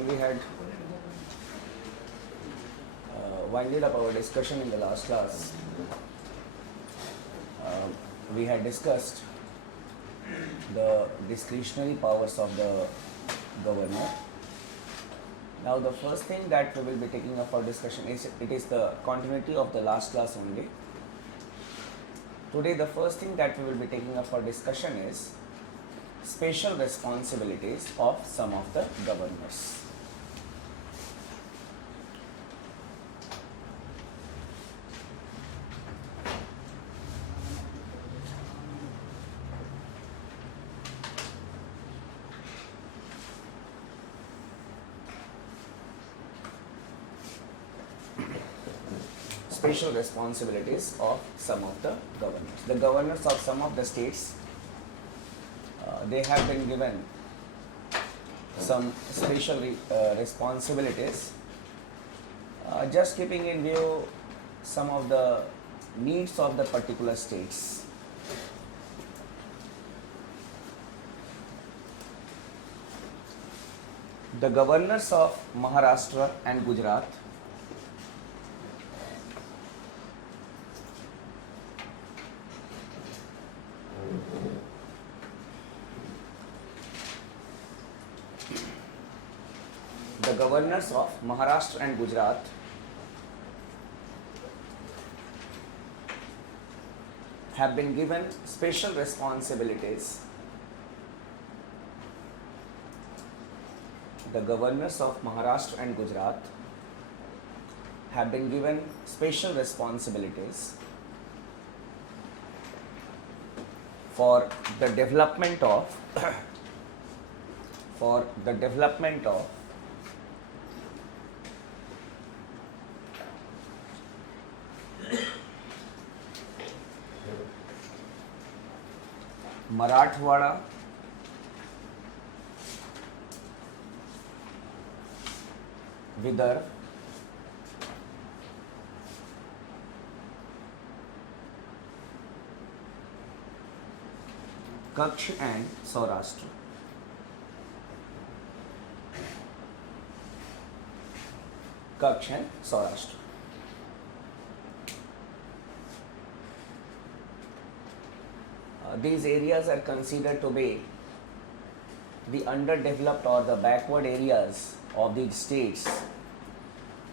when we had winded up our discussion in the last class, we had discussed the discretionary powers of the governor. Now the first thing that we will be taking up for discussion is the continuity of the last class only. Today the first thing that we will be taking up for discussion is special responsibilities of some of the governors. Special responsibilities of some of the governors. The governors of some of the states, they have been given some special responsibilities, just keeping in view some of the needs of the particular states. The governors of Maharashtra and Gujarat have been given special responsibilities. The governors of Maharashtra and Gujarat have been given special responsibilities for the development of Marathwada, Vidarbha, Kutch and Saurashtra. Kutch and Saurashtra. These areas are considered to be the underdeveloped or the backward areas of these states,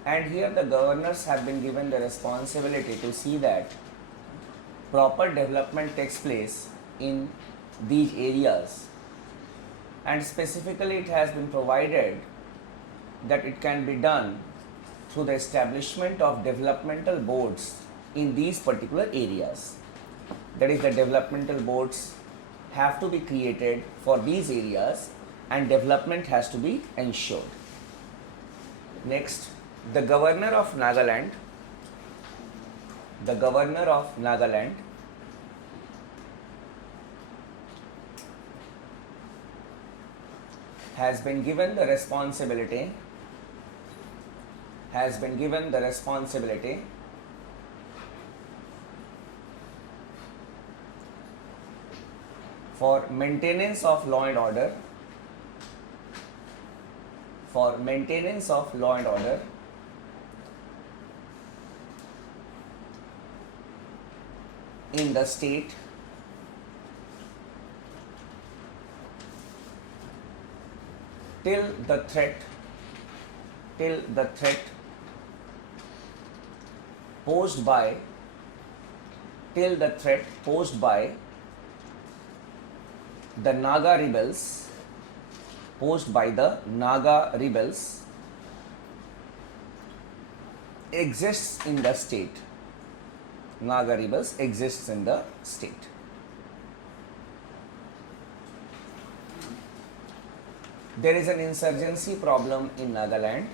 and here the governors have been given the responsibility to see that proper development takes place in these areas, and specifically it has been provided that it can be done through the establishment of developmental boards in these particular areas. That is, the developmental boards have to be created for these areas and development has to be ensured. Next, the governor of Nagaland has been given the responsibility for maintenance of law and order, in the state till the threat posed by the Naga rebels exists in the state. Naga rebels exists in the state. There is an insurgency problem in Nagaland,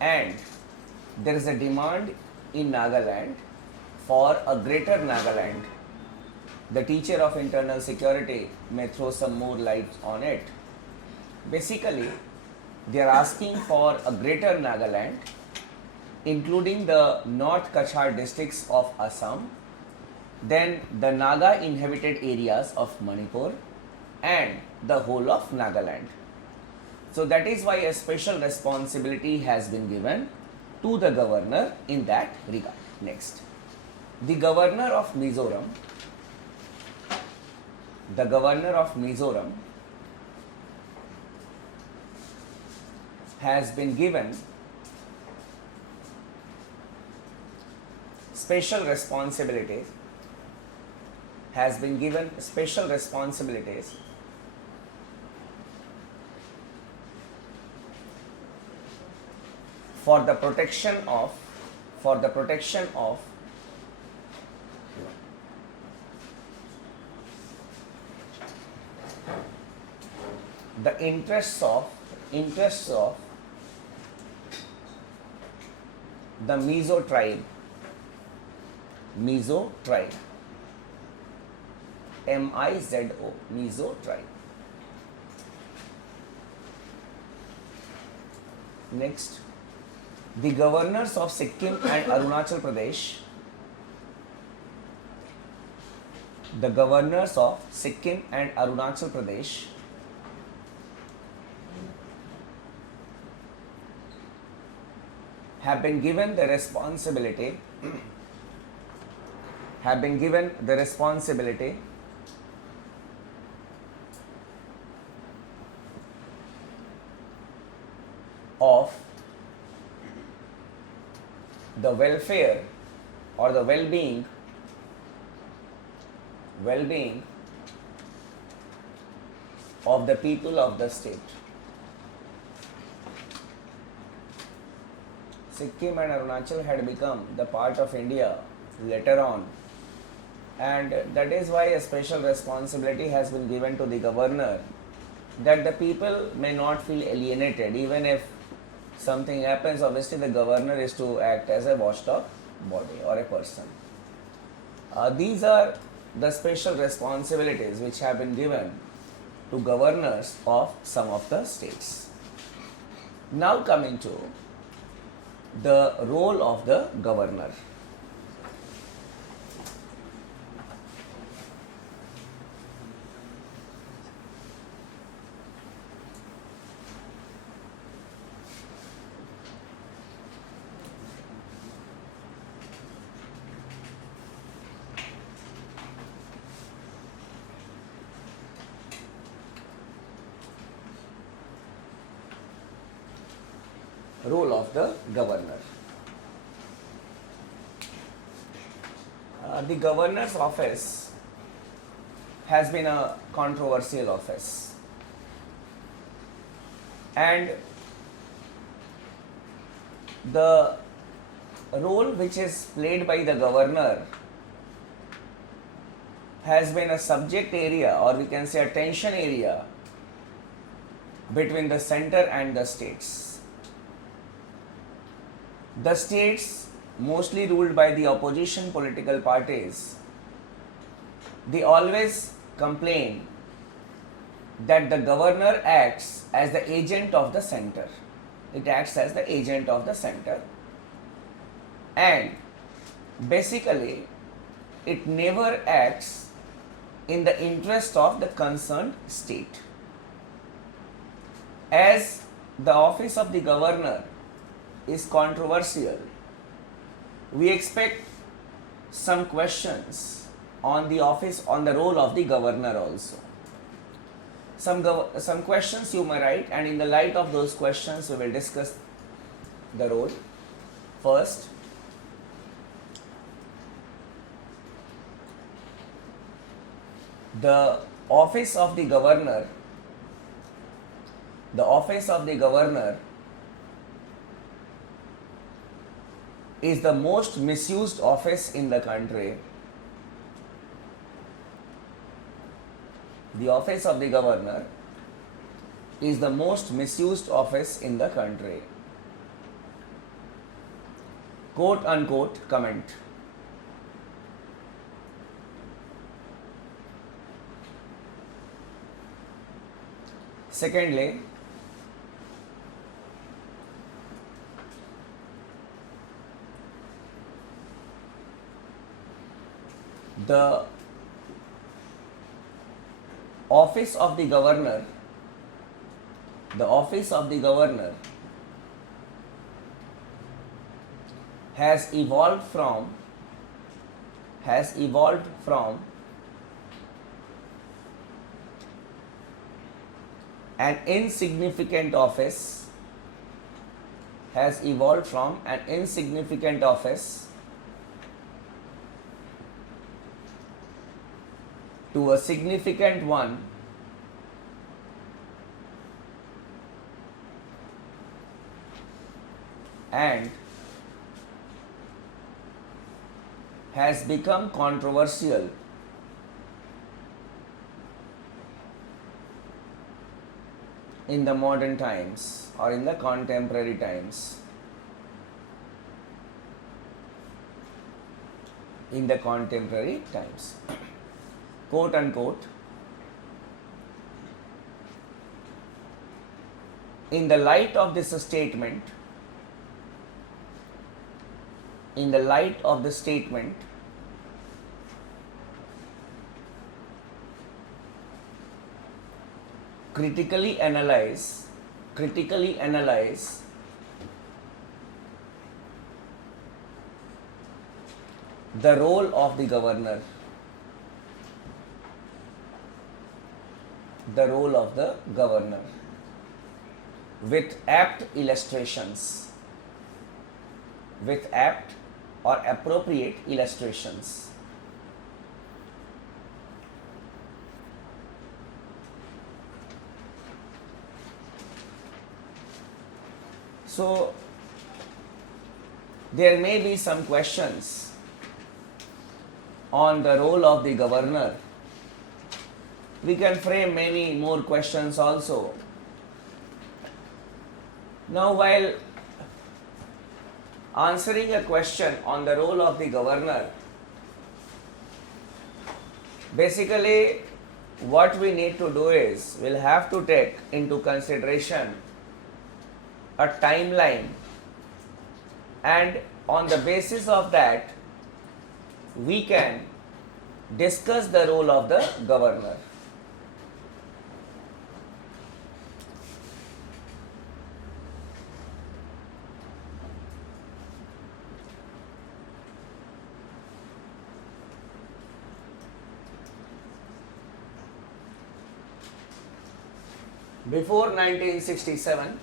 and there is a demand in Nagaland for a greater Nagaland. The teacher of internal security may throw some more light on it. Basically, they are asking for a greater Nagaland, including the North Kachar districts of Assam, then the Naga inhabited areas of Manipur, and the whole of Nagaland. So that is why a special responsibility has been given to the governor in that regard. Next, the governor of Mizoram, the governor of Mizoram has been given special responsibilities, for the protection of the interests of the Mizo tribe, Mizo tribe. Next, the governors of Sikkim and Arunachal Pradesh, have been given the responsibility of the welfare or the well-being of the people of the state. Sikkim and Arunachal had become the part of India later on, and that is why a special responsibility has been given to the governor, that the people may not feel alienated. Even if something happens, obviously the governor is to act as a watchdog body or a person. These are the special responsibilities which have been given to governors of some of the states. Now coming to the role of the governor. Role of the governor. The governor's office has been a controversial office, and the role which is played by the governor has been a subject area, or we can say a tension area, between the center and the states. The states, mostly ruled by the opposition political parties, they always complain that the governor acts as the agent of the center. It acts as the agent of the center, and basically it never acts in the interest of the concerned state. As the office of the governor is controversial, we expect some questions on the role of the governor also. Some questions you may write, and in the light of those questions we will discuss the role. First, the office of the governor is the most misused office in the country. The office of the governor is the most misused office in the country. Quote unquote comment. Secondly, the office of the governor the office of the governor has evolved from an insignificant office to a significant one, and has become controversial in the modern times or in the contemporary times. Quote unquote, in the light of this statement, critically analyze the role of the governor, with apt or appropriate illustrations. So there may be some questions on the role of the governor. We can frame many more questions also. Now, while answering a question on the role of the governor, basically what we need to do is we'll have to take into consideration a timeline, and on the basis of that we can discuss the role of the governor. Before 1967,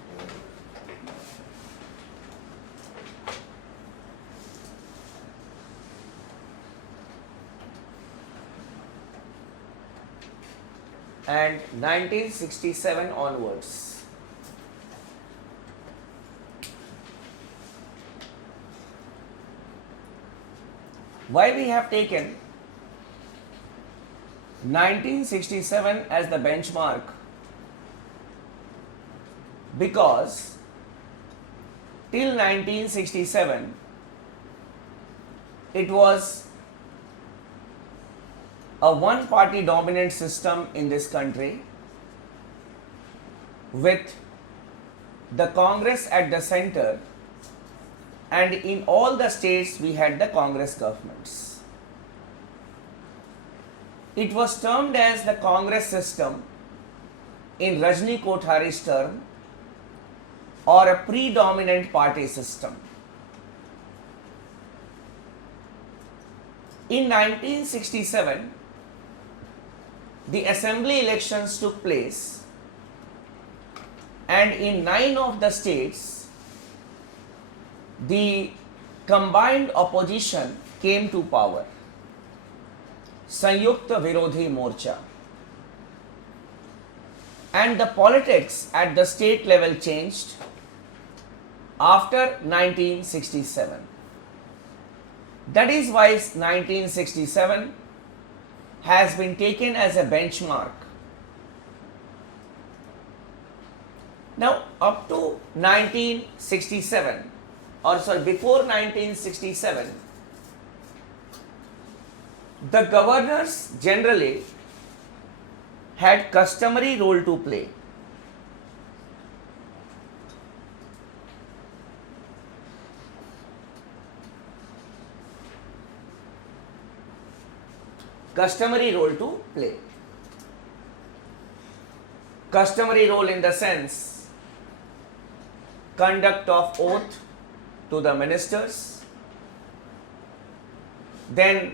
and 1967 onwards, why we have taken 1967 as the benchmark? Because till 1967 it was a one-party dominant system in this country, with the Congress at the center, and in all the states we had the Congress governments. It was termed as the Congress system in Rajni Kothari's term, or a predominant party system. In 1967, the assembly elections took place, and in 9 of the states, the combined opposition came to power, Sanyukta Virodhi Morcha. And the politics at the state level changed after 1967. That is why 1967 has been taken as a benchmark. Now, up to 1967, or sorry, before 1967, the governors generally had customary role to play. Customary role in the sense conduct of oath to the ministers, then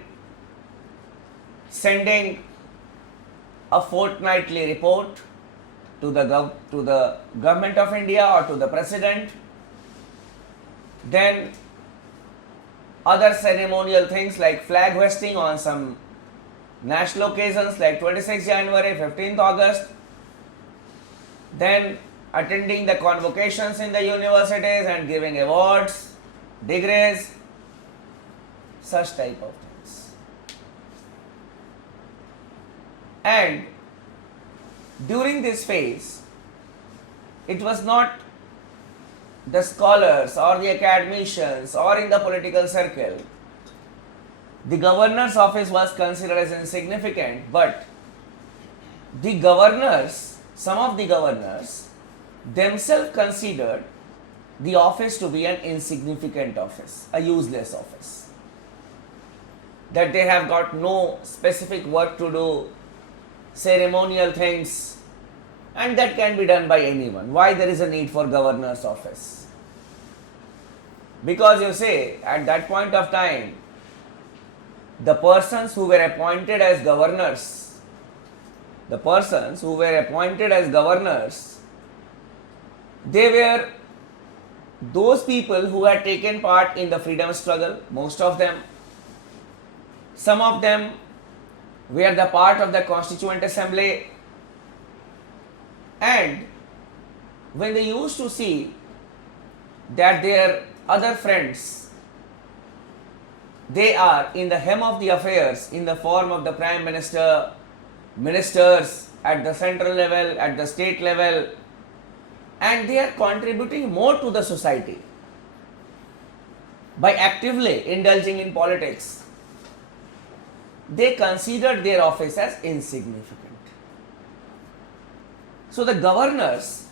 sending a fortnightly report to the government of India or to the president, then other ceremonial things like flag hoisting on some national occasions like 26 January, 15th August, then attending the convocations in the universities and giving awards, degrees, such type of things. And during this phase, it was not the scholars or the academicians or in the political circle. The governor's office was considered as insignificant, but the governors, some of the governors themselves considered the office to be an insignificant office, a useless office, that they have got no specific work to do, ceremonial things, and that can be done by anyone. Why there is a need for governor's office? Because you say, at that point of time, the persons who were appointed as governors, they were those people who had taken part in the freedom struggle, most of them. Some of them were the part of the Constituent Assembly, and when they used to see that their other friends, they are in the hem of the affairs in the form of the Prime Minister, ministers at the central level, at the state level, and they are contributing more to the society by actively indulging in politics, they considered their office as insignificant. So the governors,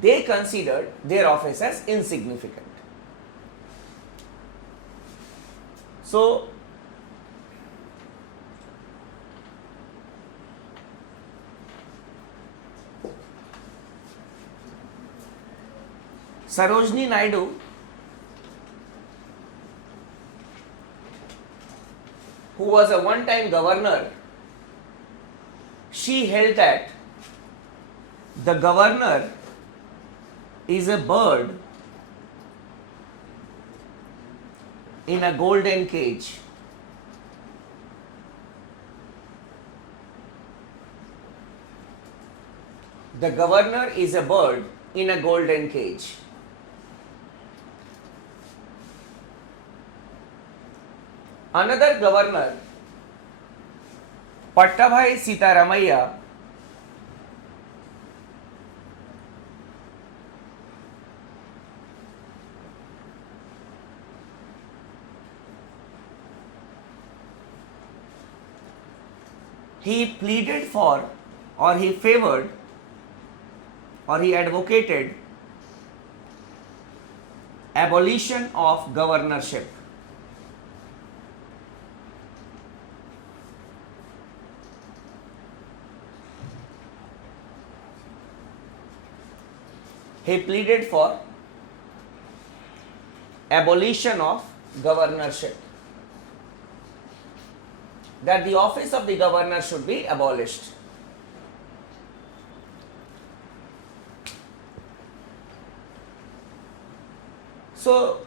they considered their office as insignificant. So Sarojini Naidu, who was a one-time governor, she held that the governor is a bird in a golden cage. The governor is a bird in a golden cage. Another governor, Pattabhai Sitaramaiah, he pleaded for, or he favored, or he advocated abolition of governorship. He pleaded for abolition of governorship, that the office of the governor should be abolished. So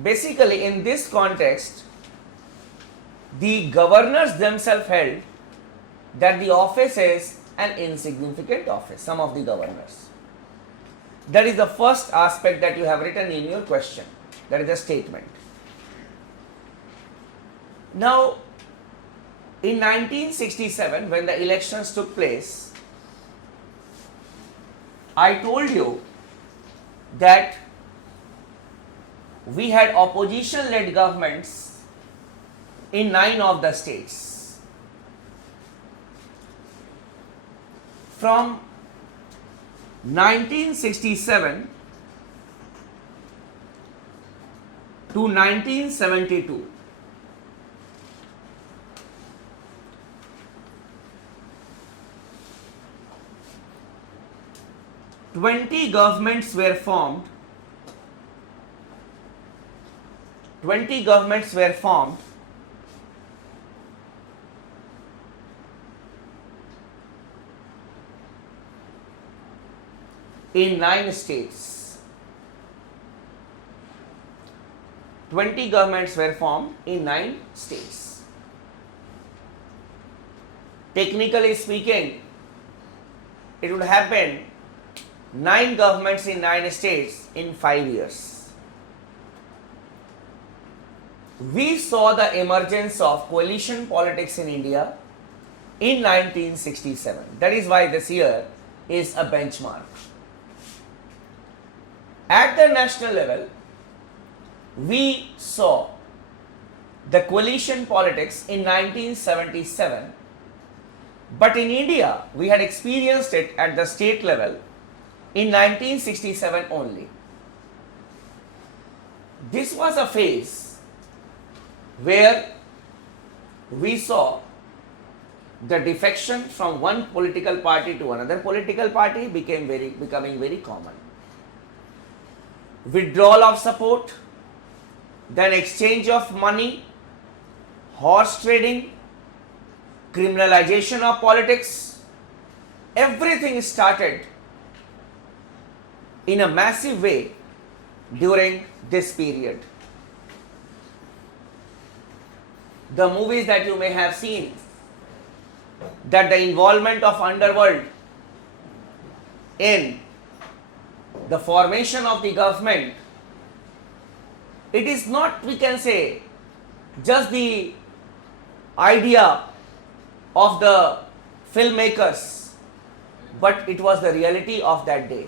basically in this context, the governors themselves held that the office is an insignificant office, some of the governors. That is the first aspect that you have written in your question. That is a statement. Now, in 1967, when the elections took place, I told you that we had opposition-led governments in 9 of the states. From 1967 to 1972, 20 governments were formed. 20 governments were formed in 9 states. 20 governments were formed in 9 states. Technically speaking, it would happen 9 governments in 9 states in 5 years. We saw the emergence of coalition politics in India in 1967. That is why this year is a benchmark. At the national level, we saw the coalition politics in 1977, but in India, we had experienced it at the state level in 1967 only. This was a phase where we saw the defection from one political party to another political party becoming very common. Withdrawal of support, then exchange of money, horse trading, criminalization of politics, everything started in a massive way during this period. The movies that you may have seen, that the involvement of underworld in the formation of the government, it is not, we can say, just the idea of the filmmakers, but it was the reality of that day.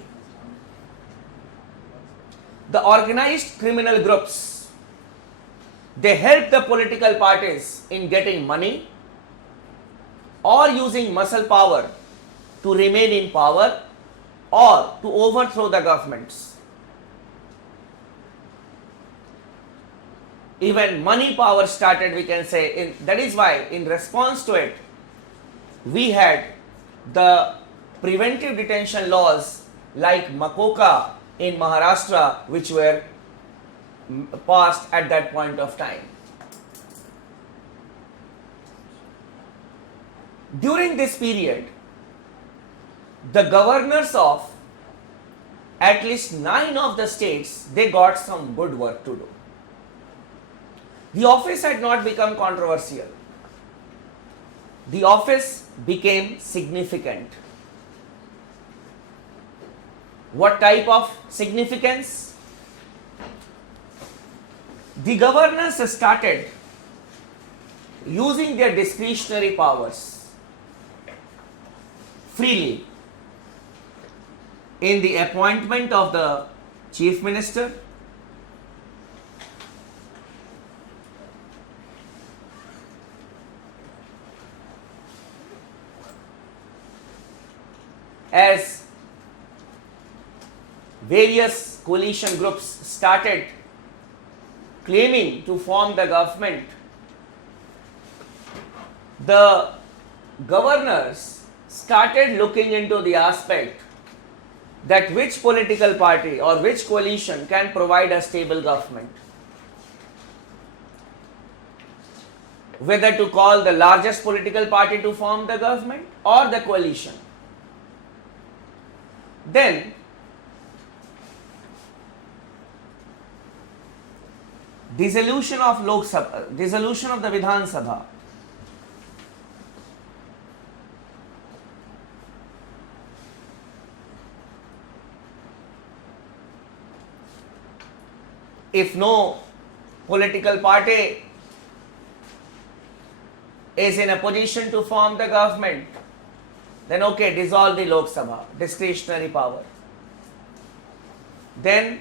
The organized criminal groups, they help the political parties in getting money or using muscle power to remain in power or to overthrow the governments. Even money power started, we can say, that is why in response to it, we had the preventive detention laws like Makoka in Maharashtra, which were passed at that point of time. During this period, the governors of at least 9 of the states, they got some good work to do. The office had not become controversial. The office became significant. What type of significance? The governors started using their discretionary powers freely in the appointment of the chief minister, as various coalition groups started claiming to form the government, the governors started looking into the aspect that which political party or which coalition can provide a stable government. Whether to call the largest political party to form the government or the coalition. Then dissolution of Lok Sabha, dissolution of the Vidhan Sabha. If no political party is in a position to form the government, then okay, dissolve the Lok Sabha, discretionary power. Then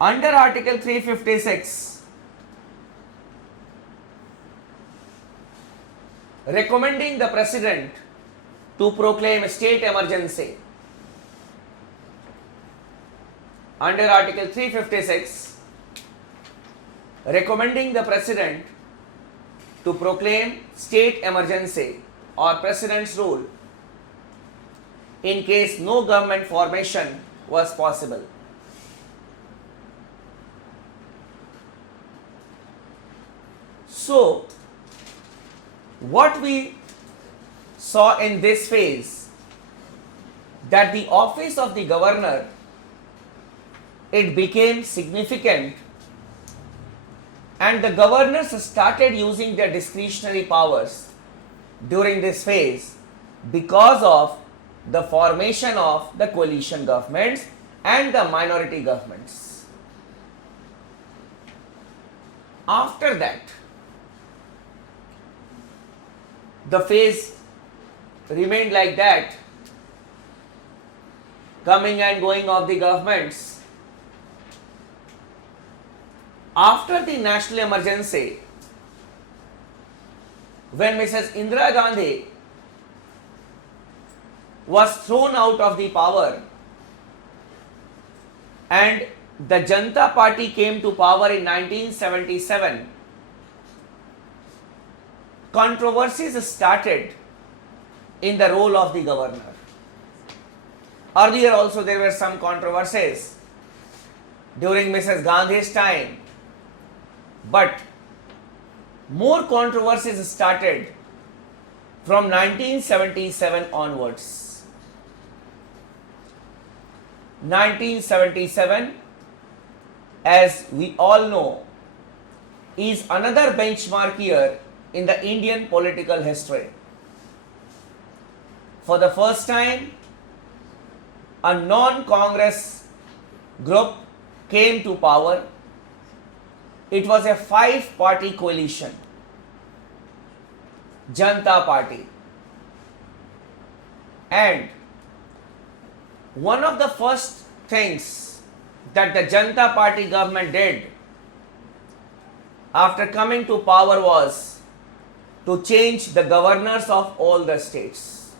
under Article 356, recommending the President to proclaim a state emergency. Under Article 356, recommending the President to proclaim state emergency or President's rule. in case no government formation was possible. So, what we saw in this phase, that the office of the governor, it became significant, and the governors started using their discretionary powers during this phase because of the formation of the coalition governments and the minority governments. After that, the phase remained like that, coming and going of the governments. After the national emergency, when Mrs. Indira Gandhi was thrown out of the power and the Janata Party came to power in 1977, controversies started in the role of the governor. Earlier also there were some controversies during Mrs. Gandhi's time, but more controversies started from 1977 onwards. 1977, as we all know, is another benchmark year in the Indian political history. For the first time, a non-Congress group came to power. It was a 5-party coalition, Janata Party. And one of the first things that the Janata Party government did after coming to power was to change the governors of all the states.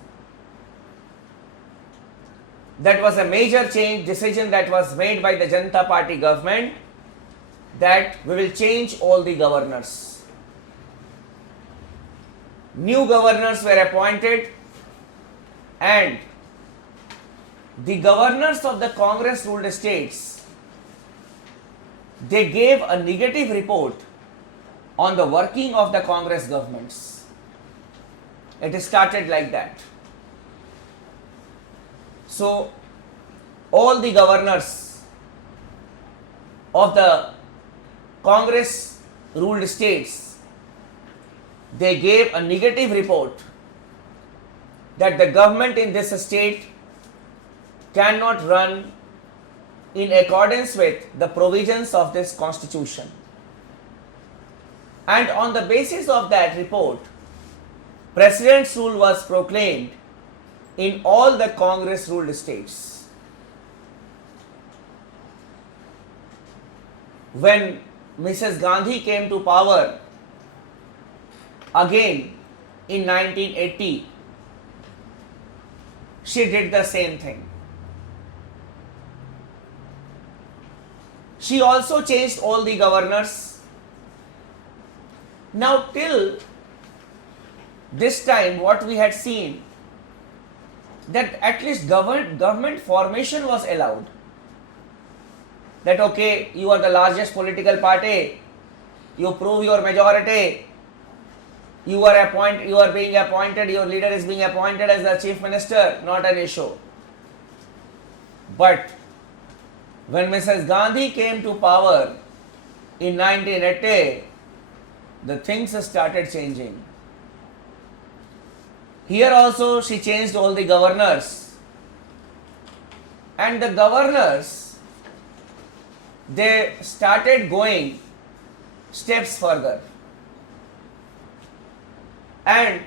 That was a major decision that was made by the Janata Party government, that we will change all the governors. New governors were appointed, and the governors of the Congress ruled states, they gave a negative report on the working of the Congress governments. It started like that. So, all the governors of the Congress ruled states, they gave a negative report that the government in this state cannot run in accordance with the provisions of this constitution. And on the basis of that report, President's rule was proclaimed in all the Congress ruled states. When Mrs. Gandhi came to power again in 1980, she did the same thing. She also changed all the governors. Now till this time, what we had seen, that at least government formation was allowed. That okay, you are the largest political party, you prove your majority, you are being appointed, your leader is being appointed as the chief minister, not an issue. But when Mrs. Gandhi came to power in 1980, the things started changing. Here also she changed all the governors, and the governors, they started going steps further, and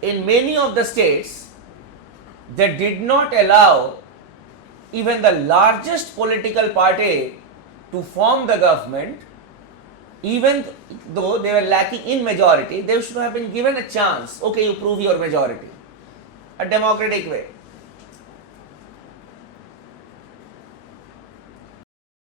in many of the states they did not allow even the largest political party to form the government. Even though they were lacking in majority, they should have been given a chance. Okay, you prove your majority, a democratic way.